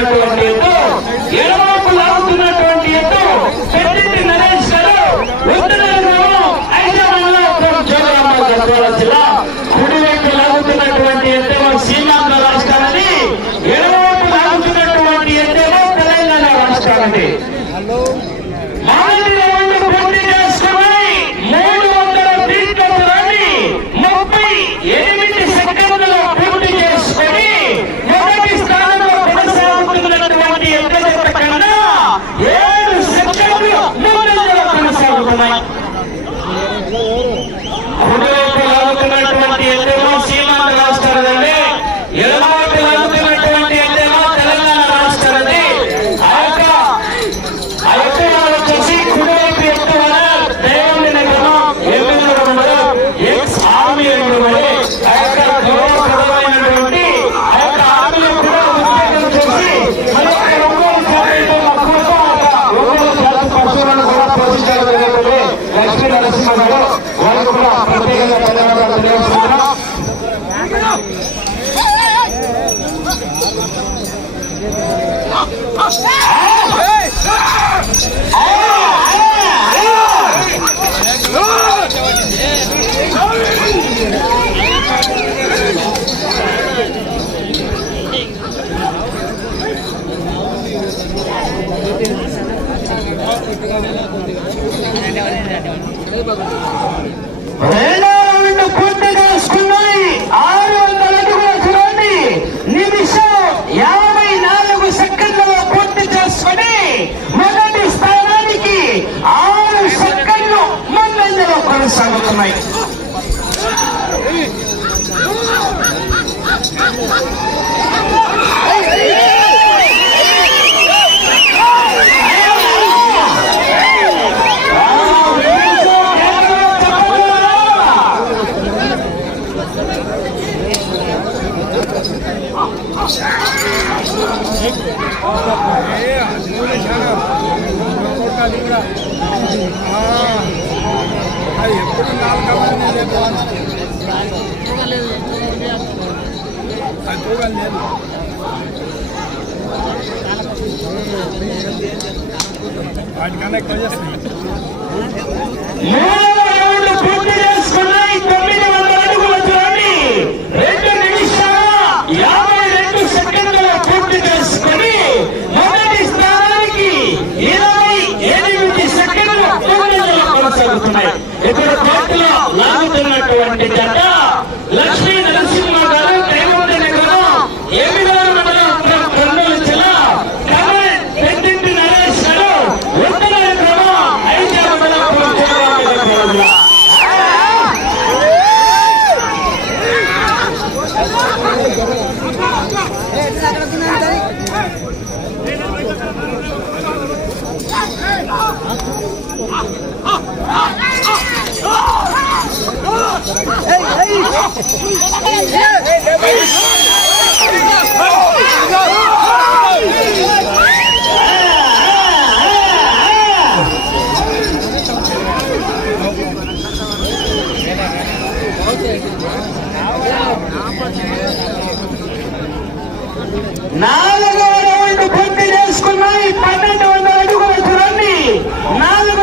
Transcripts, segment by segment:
America. Hey! కనబడుతున్నాయి Yeah, వాటికన్నా ఎక్కువ చేస్తాయి Latina! నాలుగవ రౌండ్ పూర్తి చేసుకున్నాయి. పన్నెండు వందల అడుగుల చూడండి నాలుగు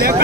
లేక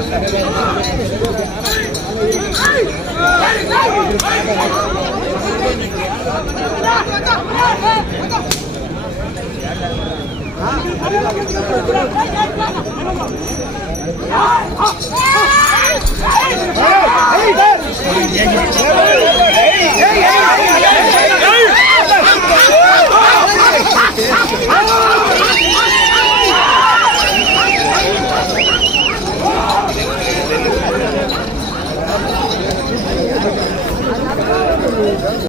Hey!